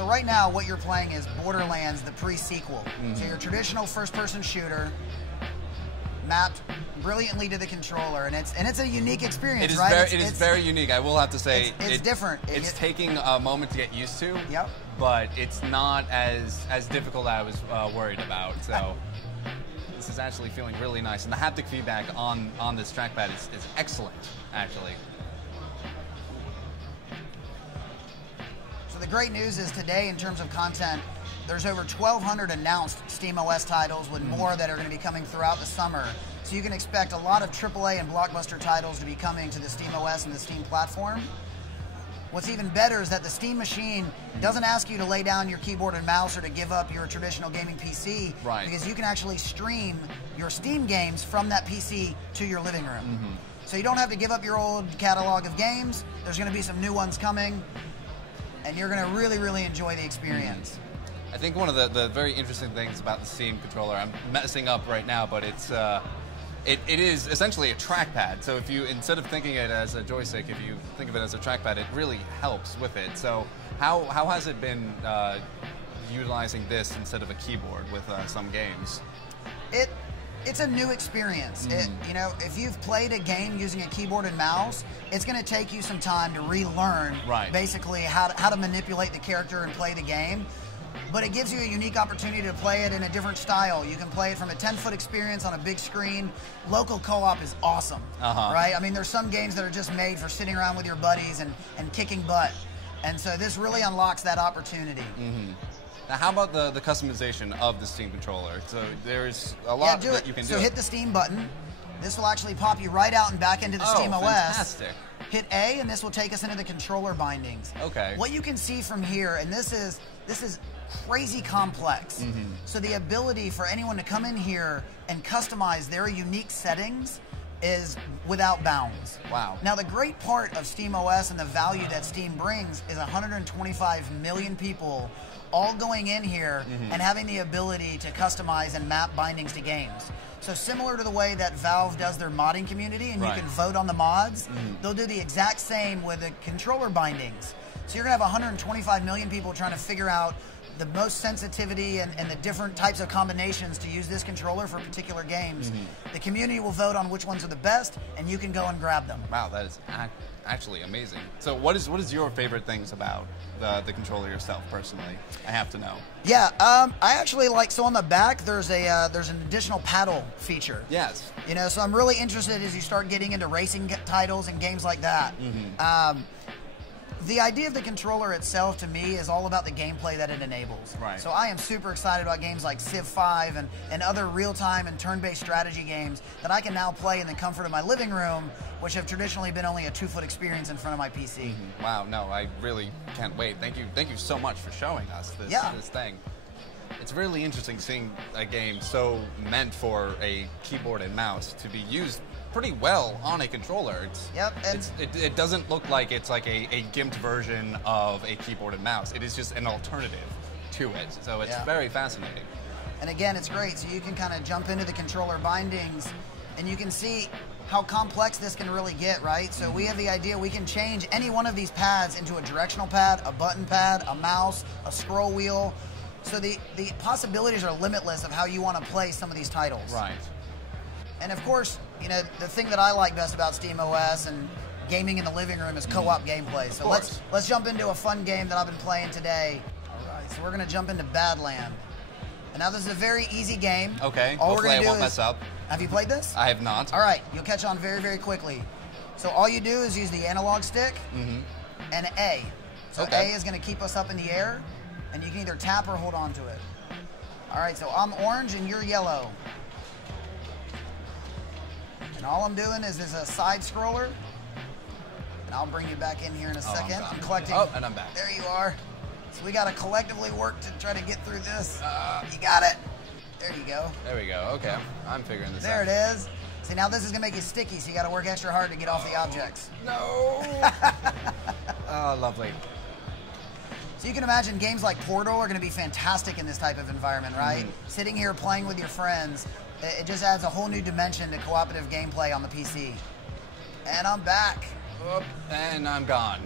So right now, what you're playing is Borderlands, the pre-sequel. So your traditional first-person shooter, mapped brilliantly to the controller, and it's a unique experience, right? It is very unique. I will have to say, it's different. It's taking a moment to get used to. Yep. But it's not as difficult as I was worried about. So this is actually feeling really nice, and the haptic feedback on this trackpad is excellent, actually. So the great news is today, in terms of content, there's over 1,200 announced SteamOS titles, with more that are going to be coming throughout the summer. So you can expect a lot of AAA and blockbuster titles to be coming to the SteamOS and the Steam platform. What's even better is that the Steam machine doesn't ask you to lay down your keyboard and mouse or to give up your traditional gaming PC, because you can actually stream your Steam games from that PC to your living room. So you don't have to give up your old catalog of games. There's going to be some new ones coming, and you're going to really, really enjoy the experience. I think one of the very interesting things about the Steam controller, I'm messing up right now, but it's it is essentially a trackpad. So if you, instead of thinking it as a joystick, if you think of it as a trackpad, it really helps with it. So how has it been utilizing this instead of a keyboard with some games? It's a new experience. You know, if you've played a game using a keyboard and mouse, it's going to take you some time to relearn basically how to manipulate the character and play the game. But it gives you a unique opportunity to play it in a different style. You can play it from a 10-foot experience on a big screen. Local co-op is awesome, right? I mean, there's some games that are just made for sitting around with your buddies and kicking butt. And so this really unlocks that opportunity. Now, how about the customization of the Steam controller? So there's a lot that you can do. So hit the Steam button. This will actually pop you right out and back into the Steam OS. Fantastic. Hit A, and this will take us into the controller bindings. Okay. What you can see from here, and this is crazy complex. So the ability for anyone to come in here and customize their unique settings is without bounds. Wow. Now, the great part of SteamOS and the value that Steam brings is 125 million people all going in here and having the ability to customize and map bindings to games. So similar to the way that Valve does their modding community, and you can vote on the mods, they'll do the exact same with the controller bindings. So you're going to have 125 million people trying to figure out the most sensitivity and the different types of combinations to use this controller for particular games. The community will vote on which ones are the best, and you can go and grab them. Wow, that is actually amazing. So what is your favorite things about the controller yourself, personally? I have to know. Yeah, I actually like, so on the back there's an additional paddle feature. Yes. You know, so I'm really interested as you start getting into racing titles and games like that. The idea of the controller itself, to me, is all about the gameplay that it enables. So I am super excited about games like Civ 5 and other real-time and turn-based strategy games that I can now play in the comfort of my living room, which have traditionally been only a 2-foot experience in front of my PC. Wow, no, I really can't wait. Thank you so much for showing us this thing. It's really interesting seeing a game so meant for a keyboard and mouse to be used pretty well on a controller. It doesn't look like it's like a gimped version of a keyboard and mouse. It is just an alternative to it. So it's very fascinating. And again, it's great. So you can kind of jump into the controller bindings, and you can see how complex this can really get, right? So we have the idea we can change any one of these pads into a directional pad, a button pad, a mouse, a scroll wheel. So the possibilities are limitless of how you want to play some of these titles. And of course, you know, the thing that I like best about SteamOS and gaming in the living room is co-op gameplay. So let's jump into a fun game that I've been playing today. All right, so we're going to jump into Badland. And now this is a very easy game. Okay, all we're going to do is, mess up. Have you played this? I have not. All right, you'll catch on very, very quickly. So all you do is use the analog stick and A. So A is going to keep us up in the air, and you can either tap or hold on to it. All right, so I'm orange and you're yellow. And all I'm doing is a side scroller. And I'll bring you back in here in a second. I'm collecting. Oh, and I'm back. There you are. So we got to collectively work to try to get through this. You got it. There you go. There we go. Okay, I'm figuring this out. There it is. See, now this is going to make you sticky, so you got to work extra hard to get off the objects. No. Oh, lovely. So you can imagine games like Portal are going to be fantastic in this type of environment, right? Sitting here playing with your friends, it just adds a whole new dimension to cooperative gameplay on the PC. And I'm back. And I'm gone.